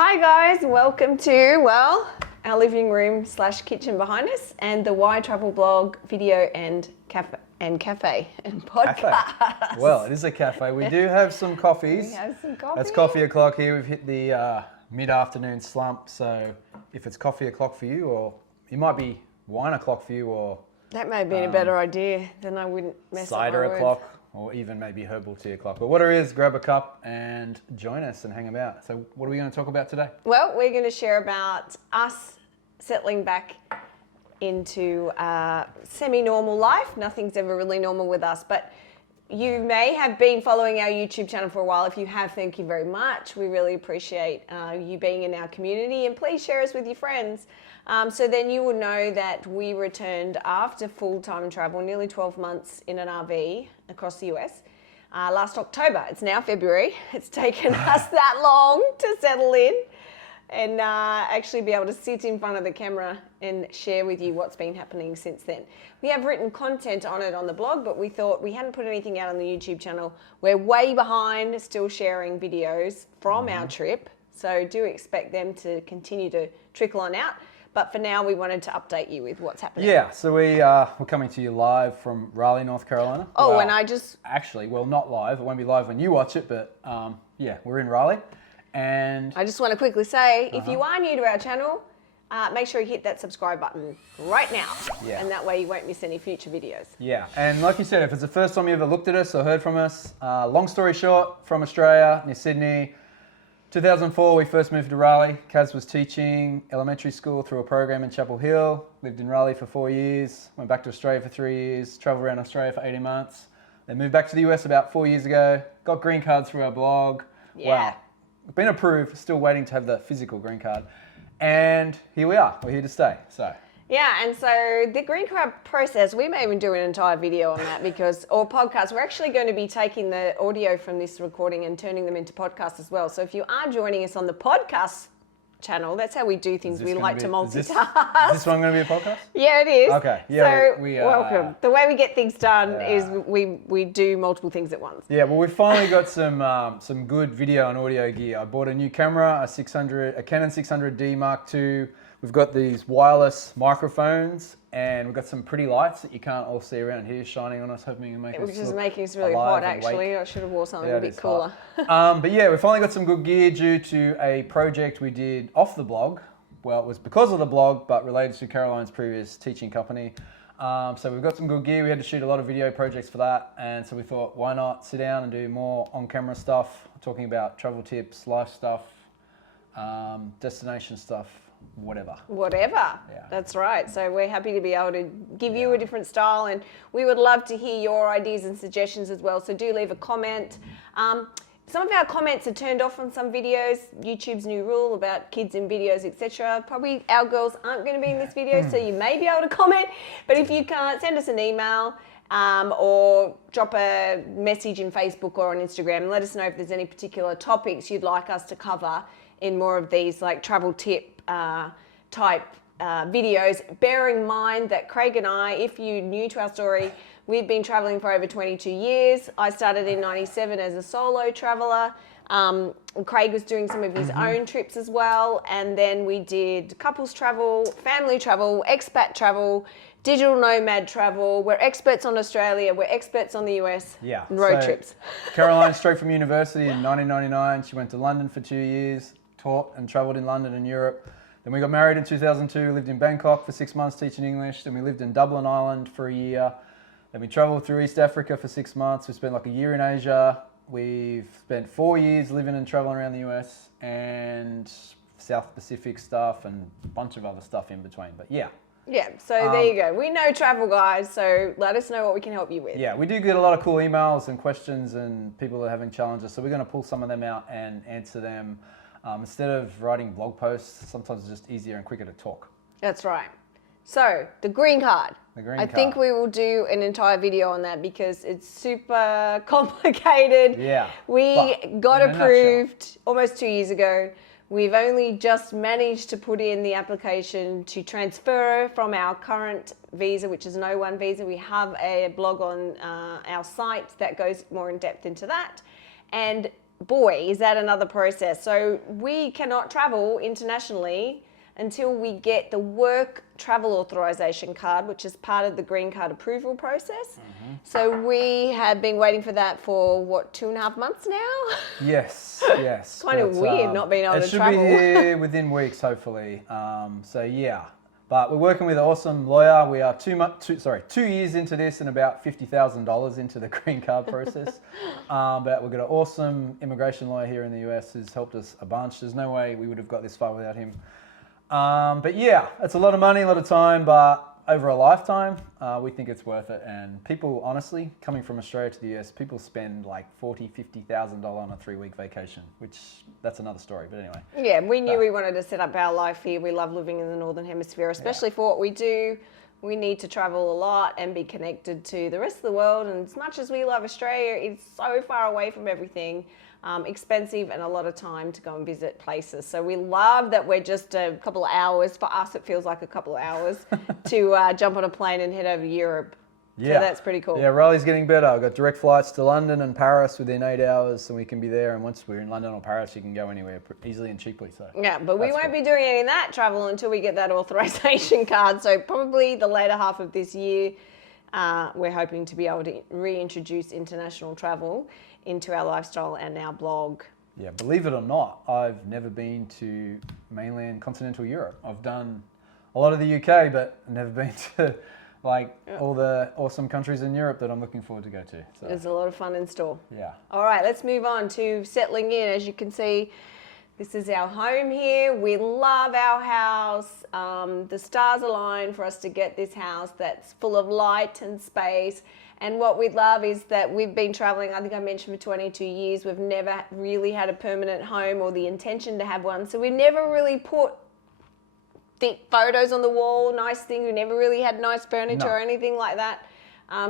Hi guys, welcome to, our living room / kitchen behind us and the Why Travel blog video and cafe and podcast. Cafe. Well, it is a cafe. We do have some coffees. We have some coffee. It's coffee o'clock here. We've hit the mid-afternoon slump. So if it's coffee o'clock for you, or it might be wine o'clock for you, or that may have been a better idea. Then I wouldn't mess up my cider words. o'clock, or even maybe herbal tea o'clock. But whatever it is, grab a cup and join us and hang about. So what are we going to talk about today? Well, we're going to share about us settling back into semi-normal life. Nothing's ever really normal with us, but you may have been following our YouTube channel for a while. If you have, thank you very much. We really appreciate you being in our community, and please share us with your friends. So then you will know that we returned after full-time travel, nearly 12 months in an RV across the US, last October. It's now February. It's taken us that long to settle in and actually be able to sit in front of the camera and share with you what's been happening since then. We have written content on it on the blog, but we thought we hadn't put anything out on the YouTube channel. We're way behind, still sharing videos from our trip, so do expect them to continue to trickle on out. But for now, we wanted to update you with what's happening. Yeah, so we're coming to you live from Raleigh, North Carolina. Oh, well, and I just... Actually, well, not live. It won't be live when you watch it, but yeah, we're in Raleigh. And I just want to quickly say, if you are new to our channel, make sure you hit that subscribe button right now. Yeah. And that way you won't miss any future videos. Yeah, and like you said, if it's the first time you ever looked at us or heard from us, long story short, from Australia, near Sydney, 2004, we first moved to Raleigh. Kaz was teaching elementary school through a program in Chapel Hill, lived in Raleigh for 4 years, went back to Australia for 3 years, traveled around Australia for 18 months, then moved back to the US about 4 years ago, got green cards through our blog. Yeah. Wow. Been approved, still waiting to have the physical green card. And here we are, we're here to stay, so. Yeah, and so the green card process, we may even do an entire video on that or podcast. We're actually going to be taking the audio from this recording and turning them into podcasts as well. So if you are joining us on the podcast channel, that's how we do things. We like to multitask. Is this one going to be a podcast? Yeah, it is. Okay. Yeah, so welcome. The way we get things done is we do multiple things at once. Yeah, well, we've finally got some good video and audio gear. I bought a new camera, a Canon 600D Mark II. We've got these wireless microphones, and we've got some pretty lights that you can't all see around here shining on us, hoping to make us Which is look making us really alive hot, and actually. awake. I should have wore something a bit cooler. But yeah, we finally got some good gear due to a project we did off the blog. Well, it was because of the blog, but related to Caroline's previous teaching company. So we've got some good gear. We had to shoot a lot of video projects for that, and so we thought, why not sit down and do more on-camera stuff, talking about travel tips, life stuff, destination stuff. Whatever. Yeah. That's right. So we're happy to be able to give you a different style, and we would love to hear your ideas and suggestions as well. So do leave a comment. Some of our comments are turned off on some videos. YouTube's new rule about kids in videos, etc. Probably our girls aren't going to be in this video, so you may be able to comment. But if you can't, send us an email or drop a message in Facebook or on Instagram and let us know if there's any particular topics you'd like us to cover in more of these like travel tip type videos. Bear in mind that Craig and I, if you're new to our story, we've been traveling for over 22 years. I started in 97 as a solo traveler. Craig was doing some of his own trips as well. And then we did couples travel, family travel, expat travel, digital nomad travel. We're experts on Australia. We're experts on the US. Yeah. And road trips. Caroline, straight from university in 1999. She went to London for 2 years, taught and traveled in London and Europe. Then we got married in 2002, lived in Bangkok for 6 months teaching English. Then we lived in Dublin Island for a year. Then we travelled through East Africa for 6 months. We spent like a year in Asia. We've spent 4 years living and travelling around the US and South Pacific stuff and a bunch of other stuff in between. But yeah. Yeah, so there you go. We know travel, guys, so let us know what we can help you with. Yeah, we do get a lot of cool emails and questions and people are having challenges. So we're going to pull some of them out and answer them. Instead of writing blog posts, sometimes it's just easier and quicker to talk. That's right. So, the green card. I think we will do an entire video on that because it's super complicated. Yeah. We got approved almost 2 years ago. We've only just managed to put in the application to transfer from our current visa, which is an O1 visa. We have a blog on our site that goes more in depth into that. And boy, is that another process. So we cannot travel internationally until we get the work travel authorization card, which is part of the green card approval process. So we have been waiting for that for, what, 2.5 months now? Yes. Kind of weird not being able to travel. It should be here within weeks, hopefully. So yeah, but we're working with an awesome lawyer. We are 2 years into this and about $50,000 into the green card process. But we've got an awesome immigration lawyer here in the US who's helped us a bunch. There's no way we would have got this far without him. But yeah, it's a lot of money, a lot of time, but over a lifetime, we think it's worth it. And people, honestly, coming from Australia to the US, people spend like $40,000-$50,000 on a 3-week vacation, which that's another story. But anyway. Yeah, we knew we wanted to set up our life here. We love living in the Northern Hemisphere, especially for what we do. We need to travel a lot and be connected to the rest of the world. And as much as we love Australia, it's so far away from everything. Expensive and a lot of time to go and visit places. So we love that we're just a couple of hours. For us, it feels like a couple of hours to jump on a plane and head over to Europe. Yeah. So that's pretty cool. Yeah, Raleigh's getting better. I've got direct flights to London and Paris within 8 hours, so we can be there. And once we're in London or Paris, you can go anywhere easily and cheaply. So yeah, but we won't be doing any of that travel until we get that authorization card. So probably the later half of this year, we're hoping to be able to reintroduce international travel into our lifestyle and our blog. Yeah, believe it or not, I've never been to mainland continental Europe. I've done a lot of the UK, but never been to all the awesome countries in Europe that I'm looking forward to go to. So. There's a lot of fun in store. Yeah. All right, let's move on to settling in. As you can see, this is our home here. We love our house. The stars align for us to get this house that's full of light and space. And what we love is that we've been traveling, I think I mentioned, for 22 years. We've never really had a permanent home or the intention to have one. So we've never really put thick photos on the wall, nice things. We never really had nice furniture or anything like that.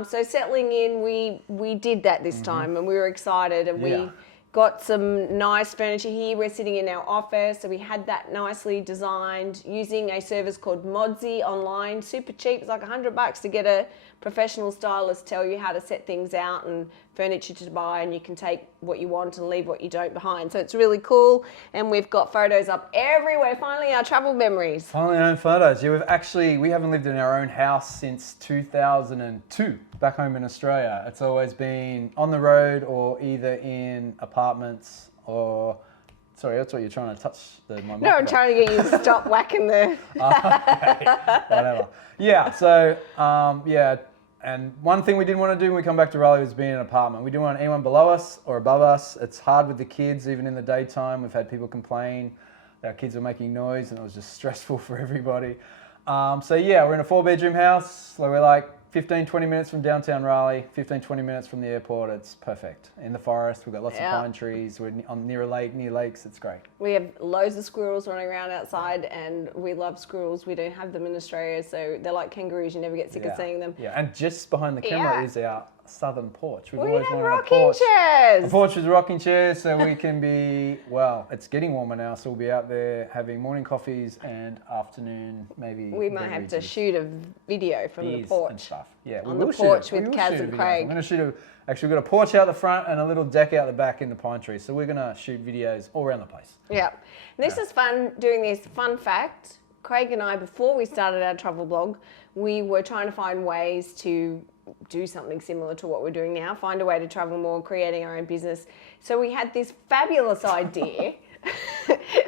So settling in, we did that this time, and we were excited, and we got some nice furniture here. We're sitting in our office, so we had that nicely designed using a service called Modsy online. Super cheap. It's like $100 to get a professional stylist tell you how to set things out and furniture to buy, and you can take what you want and leave what you don't behind. So it's really cool, and we've got photos up everywhere. Finally, our travel memories. Finally, our own photos. Yeah, we haven't lived in our own house since 2002 back home in Australia. It's always been on the road or either in apartments or... Sorry, that's what you're trying to touch my No, I'm trying to get you to stop whacking the... Okay, whatever. Yeah, so, and one thing we didn't want to do when we come back to Raleigh was be in an apartment. We didn't want anyone below us or above us. It's hard with the kids, even in the daytime. We've had people complain that our kids were making noise, and it was just stressful for everybody. So yeah, we're in a 4-bedroom house. So we're like 15, 20 minutes from downtown Raleigh, 15, 20 minutes from the airport. It's perfect. In the forest, we've got lots of pine trees. We're near a lake, near lakes. It's great. We have loads of squirrels running around outside, and we love squirrels. We don't have them in Australia, so they're like kangaroos. You never get sick of seeing them. Yeah, and just behind the camera is our southern porch. We have rocking chairs. A porch with rocking chairs, so we can be, well, it's getting warmer now, so we'll be out there having morning coffees and afternoon, maybe. We might have to shoot a video from the porch. And stuff. Yeah, on the porch with Kaz and Craig. I'm going to shoot actually, we've got a porch out the front and a little deck out the back in the pine trees, so we're going to shoot videos all around the place. Yeah. This is fun doing this. Fun fact, Craig and I, before we started our travel blog, we were trying to find ways to do something similar to what we're doing now, find a way to travel more, creating our own business. So we had this fabulous idea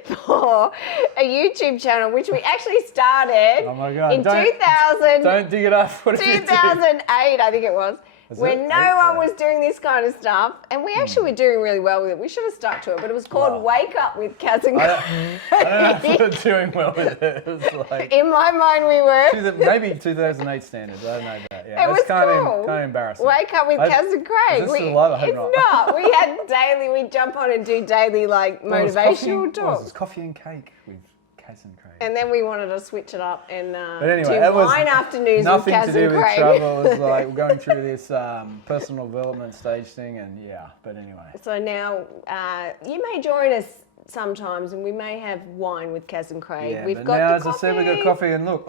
for a YouTube channel, which we actually started in 2000. Don't dig it up. 2008, I think it was. When no one was doing this kind of stuff, and we actually were doing really well with it. We should have stuck to it, but it was called Wake Up with Kaz and Craig. I don't know if we're doing well with it. It was like... In my mind, we were. Maybe 2008 standards. I don't know that. Yeah, it was kind cool. Kind of embarrassing. Wake Up with Kaz and Craig. Is this still alive? I hope not. We had daily, we'd jump on and do daily motivational talks. It was coffee and cake with Kaz and Craig. And then we wanted to switch it up and do wine afternoons with Kaz and Craig. Nothing to do with travel. It was like we're going through this personal development stage thing, and but anyway. So now you may join us sometimes, and we may have wine with Kaz and Craig. Yeah, we've got now, as coffee. I said, we've got coffee, and look,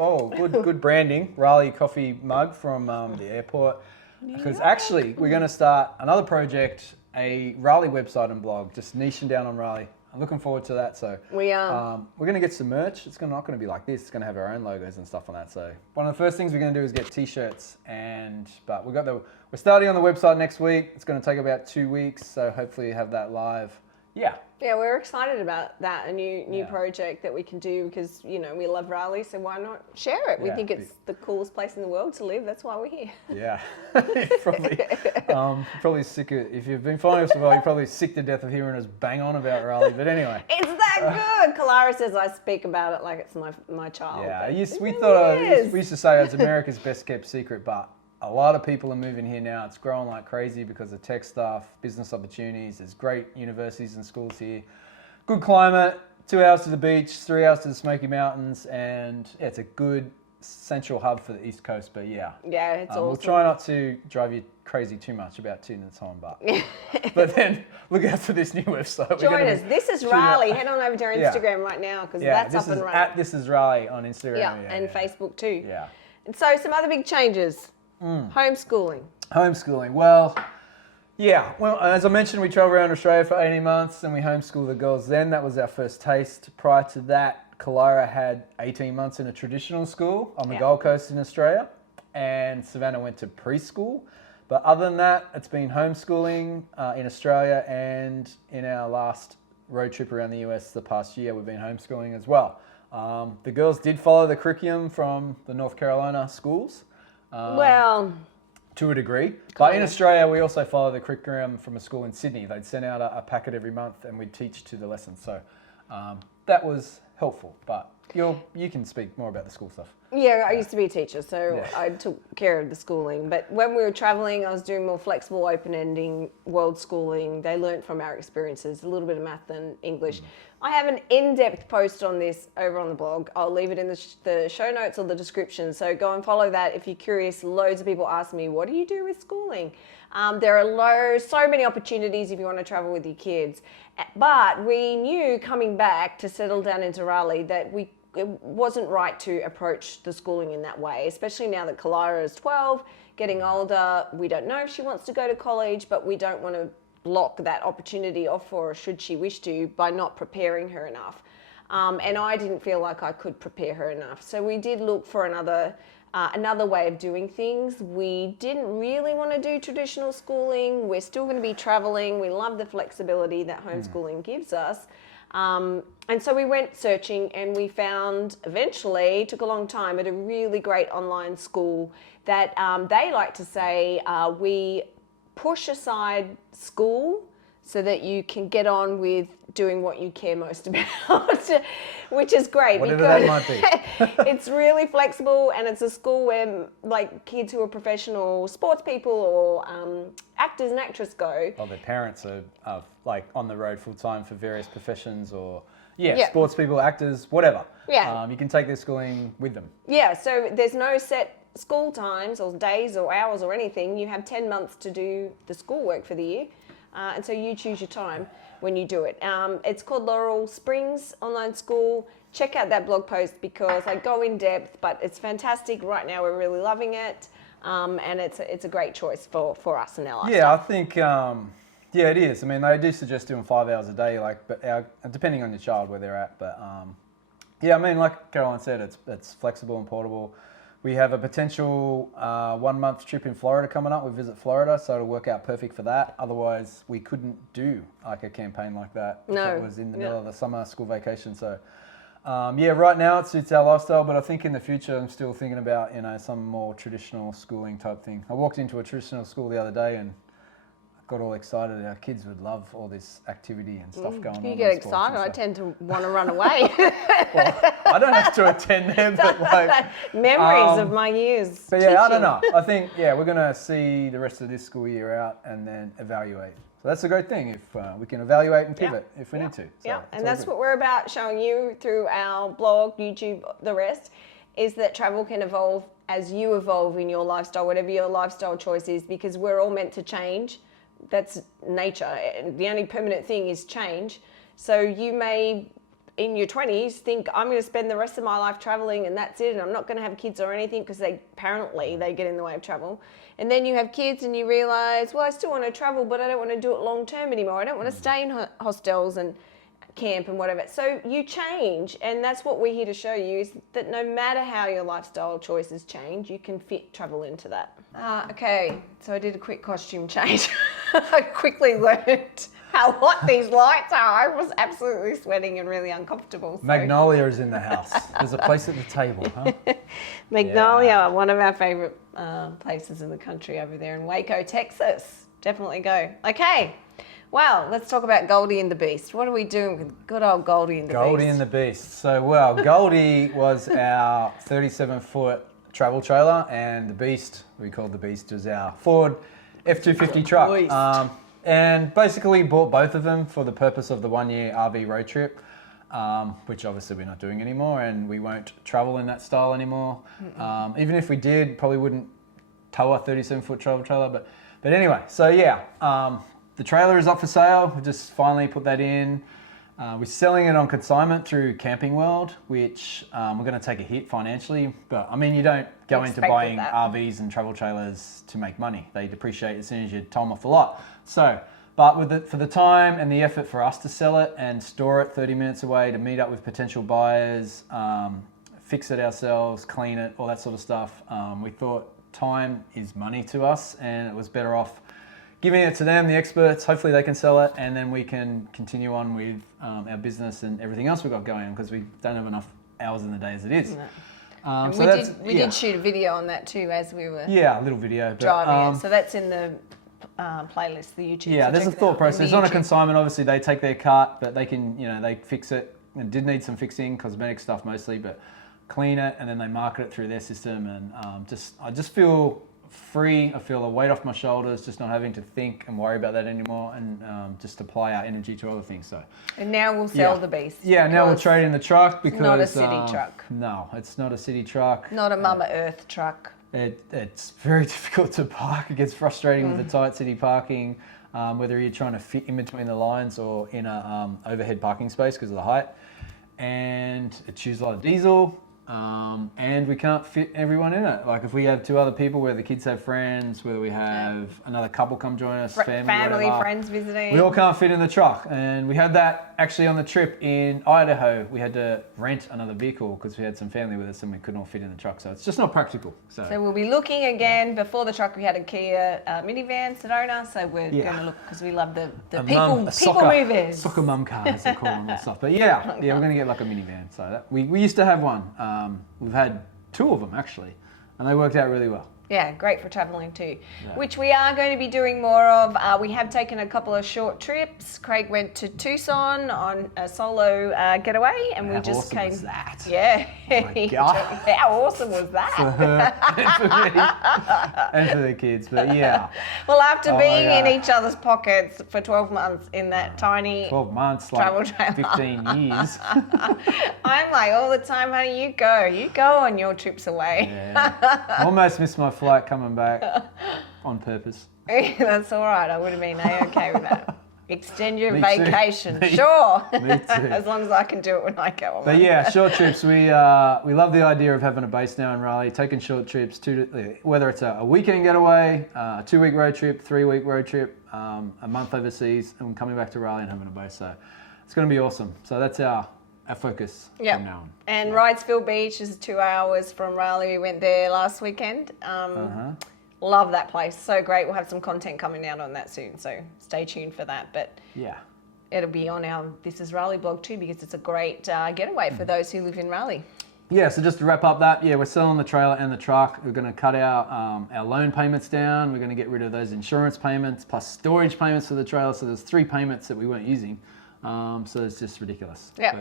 good branding. Raleigh coffee mug from the airport. Because actually, we're going to start another project a Raleigh website and blog, just niching down on Raleigh. I'm looking forward to that. So We are. we're going to get some merch. It's not going to be like this. It's going to have our own logos and stuff on that. So one of the first things we're going to do is get t-shirts. But we're starting on the website next week. It's going to take about 2 weeks. So hopefully have that live. Yeah. Yeah, we're excited about that, a new project that we can do because, you know, we love Raleigh, so why not share it? We think it's the coolest place in the world to live. That's why we're here. Yeah. Probably sick of, if you've been following us for a while, you're probably sick to death of hearing us bang on about Raleigh. But anyway. It's that good. Kalara says I speak about it like it's my child. Yeah, we used to say it's America's best kept secret, but a lot of people are moving here now. It's growing like crazy because of tech stuff, business opportunities. There's great universities and schools here. Good climate, 2 hours to the beach, 3 hours to the Smoky Mountains, and it's a good central hub for the East Coast. But yeah, it's awesome. We'll try not to drive you crazy too much about tooting the time, but then look out for this new website. Join us. This is Raleigh. Head on over to our Instagram right now because that's up and running. At This Is Raleigh on Instagram. And Facebook too. Yeah. And so some other big changes. Homeschooling. Well, as I mentioned, we traveled around Australia for 18 months and we homeschooled the girls then. That was our first taste. Prior to that, Kalara had 18 months in a traditional school on the Gold Coast in Australia, and Savannah went to preschool. But other than that, it's been homeschooling in Australia, and in our last road trip around the US the past year, we've been homeschooling as well. The girls did follow the curriculum from the North Carolina schools. To a degree. But in Australia, we also follow the curriculum from a school in Sydney. They'd send out a packet every month and we'd teach to the lessons. So that was helpful. But you can speak more about the school stuff. Yeah, I used to be a teacher, so I took care of the schooling. But when we were traveling, I was doing more flexible open-ending world schooling. They learnt from our experiences, a little bit of math and English. I have an in-depth post on this over on the blog. I'll leave it in the show notes or the description. So go and follow that if you're curious. Loads of people ask me, what do you do with schooling? There are so many opportunities if you want to travel with your kids. But we knew coming back to settle down into Raleigh that it wasn't right to approach the schooling in that way, especially now that Kalara is 12, getting older. We don't know if she wants to go to college, but we don't want to block that opportunity off for her should she wish to by not preparing her enough. And I didn't feel like I could prepare her enough. So we did look for another way of doing things. We didn't really want to do traditional schooling. We're still going to be traveling. We love the flexibility that homeschooling gives us. And so we went searching and we found eventually, took a long time, but a really great online school that they like to say we push aside school so that you can get on with doing what you care most about, which is great. Whatever that might be. It's really flexible, and it's a school where like kids who are professional sports people or actors and actresses go. Or their parents are like on the road full time for various professions or sports people, actors, whatever. Yeah. You can take their schooling with them. Yeah, so there's no set school times or days or hours or anything. You have 10 months to do the schoolwork for the year. And so you choose your time when you do it. It's called Laurel Springs Online School. Check out that blog post because I go in depth, but it's fantastic. Right now we're really loving it. And it's a great choice for us and our lifestyle. Yeah, I think, it is. I mean, they do suggest doing 5 hours a day, depending on your child where they're at. But I mean, like Caroline said, it's flexible and portable. We have a potential 1 month trip in Florida coming up. We visit Florida, so it'll work out perfect for that. Otherwise, we couldn't do like a campaign like that if it was in the middle of the summer school vacation. So, right now it suits our lifestyle, but I think in the future I'm still thinking about some more traditional schooling type thing. I walked into a traditional school the other day and got all excited. Our kids would love all this activity and stuff going on. You get excited. I tend to want to run away. Well, I don't have to attend there, but memories of my years. But teaching. I don't know. I think we're going to see the rest of this school year out and then evaluate. So that's a great thing if we can evaluate and pivot if we need to. So and that's what we're about showing you through our blog, YouTube, the rest, is that travel can evolve as you evolve in your lifestyle, whatever your lifestyle choice is, because we're all meant to change. That's nature. The only permanent thing is change. So you may in your 20s think I'm going to spend the rest of my life traveling and that's it, and I'm not going to have kids or anything, because they get in the way of travel. And then you have kids and you realize, well, I still want to travel, but I don't want to do it long term anymore. I don't want to stay in hostels and camp and whatever. So you change, and that's what we're here to show you, is that no matter how your lifestyle choices change, you can fit travel into that. Okay, so I did a quick costume change. I quickly learned how hot these lights are. I was absolutely sweating and really uncomfortable. So. Magnolia is in the house. There's a place at the table, huh? Magnolia, one of our favourite places in the country over there in Waco, Texas. Definitely go. Okay, well, let's talk about Goldie and the Beast. What are we doing with good old Goldie and the Beast? Goldie and the Beast. So, well, Goldie was our 37-foot travel trailer, and the Beast, we called the Beast, was our Ford F-250 truck. And basically bought both of them for the purpose of the 1-year RV road trip, which obviously we're not doing anymore, and we won't travel in that style anymore. Even if we did, probably wouldn't tow a 37-foot travel trailer. But anyway, so yeah, the trailer is up for sale. We just finally put that in. We're selling it on consignment through Camping World, which we're going to take a hit financially. But I mean, you don't go into buying RVs and travel trailers to make money. They depreciate as soon as you tow them off the lot. So, but for the time and the effort for us to sell it and store it 30 minutes away, to meet up with potential buyers, fix it ourselves, clean it, all that sort of stuff, we thought time is money to us, and it was better off giving it to them, the experts. Hopefully they can sell it, and then we can continue on with our business and everything else we've got going on, because we don't have enough hours in the day as it is. No. We did shoot a video on that too as we were a little video driving it. So that's in the playlist, the YouTube. Yeah, so there's a thought process. It's on a consignment. Obviously, they take their cut, but they can, they fix it. It did need some fixing, cosmetic stuff mostly, but clean it, and then they market it through their system. And I just feel free. I feel a weight off my shoulders, just not having to think and worry about that anymore, and just apply our energy to other things. So. And now we'll sell the Beast. Yeah, now we'll trade in the truck, because not a city truck. No, it's not a city truck. Not a Mama Earth truck. It's very difficult to park. It gets frustrating with the tight city parking, whether you're trying to fit in between the lines or in a overhead parking space because of the height. And it chews a lot of diesel, and we can't fit everyone in it. Like if we have two other people, where the kids have friends, whether we have another couple come join us, family, friends visiting. We all can't fit in the truck. And we had that actually on the trip in Idaho. We had to rent another vehicle because we had some family with us and we couldn't all fit in the truck. So it's just not practical. So we'll be looking again. Before the truck, we had a Kia minivan, Sedona. So we're going to look, because we love the people movers. Soccer mum car, as they call them and stuff. But yeah, we're going to get like a minivan. So that, we used to have one. We've had two of them actually, and they worked out really well. Yeah, great for travelling too, which we are going to be doing more of. We have taken a couple of short trips. Craig went to Tucson on a solo getaway, and we just came. Was that? Yeah. Oh my God. How awesome was that? For her and for me and for the kids, but yeah. Well, after being in each other's pockets for 12 months in that tiny 12 months, travel like 15 years. I'm like, all the time, honey, you go on your trips away. Yeah. Almost missed my flight coming back on purpose. That's all right. I would have been okay with that. Extend your Me vacation, too. sure. Me too. As long as I can do it when I go. But yeah, short trips. We love the idea of having a base now in Raleigh, taking short trips, whether it's a weekend getaway, a 2-week road trip, 3-week road trip, a month overseas, and coming back to Raleigh and having a base. So it's going to be awesome. So that's our focus from now on. And Wrightsville Beach is 2 hours from Raleigh. We went there last weekend. Love that place. So great. We'll have some content coming out on that soon. So stay tuned for that. But yeah, it'll be on our This Is Raleigh blog too, because it's a great getaway for those who live in Raleigh. Yeah, so just to wrap up that, we're selling the trailer and the truck. We're going to cut our loan payments down. We're going to get rid of those insurance payments plus storage payments for the trailer. So there's 3 payments that we weren't using. So it's just ridiculous. Yeah.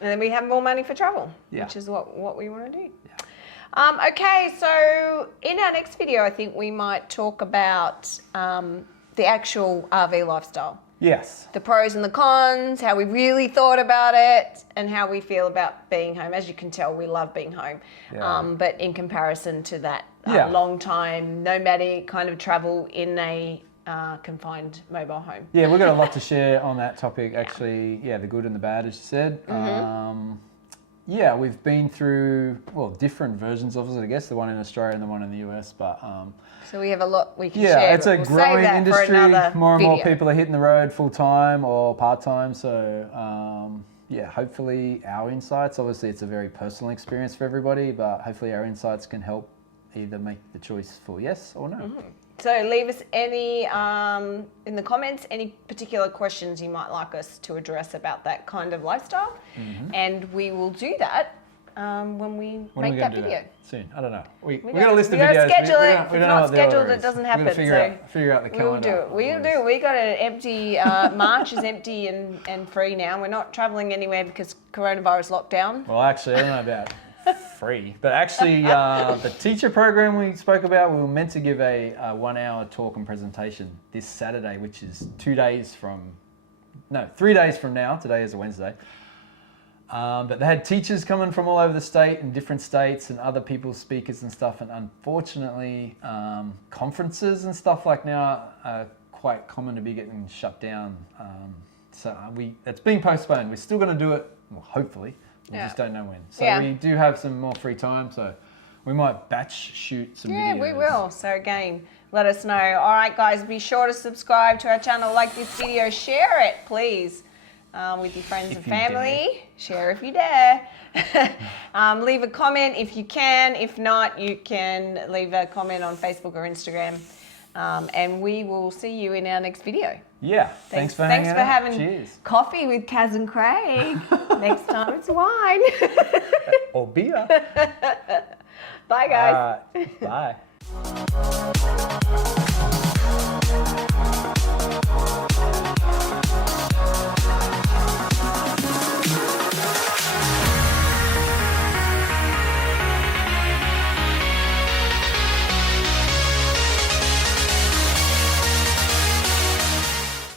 And then we have more money for travel, which is what we want to do. Yeah. Okay, so in our next video, I think we might talk about the actual RV lifestyle. Yes. The pros and the cons, how we really thought about it, and how we feel about being home. As you can tell, we love being home. But in comparison to that long time nomadic kind of travel in a confined mobile home. Yeah, we've got a lot to share on that topic, actually. Yeah, the good and the bad, as you said. Yeah, we've been through, well, different versions of it, I guess, the one in Australia and the one in the US, but... so we have a lot we can yeah, share. it's a we'll growing save that for industry. another More and more video. people are hitting the road full-time or part-time, so... yeah, hopefully our insights, obviously it's a very personal experience for everybody, but hopefully our insights can help either make the choice for yes or no. So leave us any, in the comments, any particular questions you might like us to address about that kind of lifestyle. And we will do that when we make that video. Soon, I don't know. We We got a list of gotta videos. schedule it. We If don't it's know not what the order scheduled, it is. doesn't We're gonna happen. figure out the We'll calendar. do it. We'll do. We got an empty, March is empty and free now. We're not traveling anywhere because coronavirus lockdown. Well, actually, I don't know about free, but actually the teacher program we spoke about, we were meant to give a 1 hour talk and presentation this Saturday, which is 3 days from now. Today is a Wednesday. But they had teachers coming from all over the state and different states and other people's speakers and stuff. And unfortunately, conferences and stuff like now are quite common to be getting shut down. So it's being postponed. We're still going to do it, well, hopefully. We just don't know when. So we do have some more free time. So we might batch shoot some videos. Yeah, we will. So again, let us know. All right, guys, be sure to subscribe to our channel, like this video, share it, please. With your friends and family. Share if you dare. Leave a comment if you can. If not, you can leave a comment on Facebook or Instagram. And we will see you in our next video. Yeah. Thanks for hanging out. having Cheers. coffee with Kaz and Craig. Next time it's wine. Or beer. Bye, guys. Bye.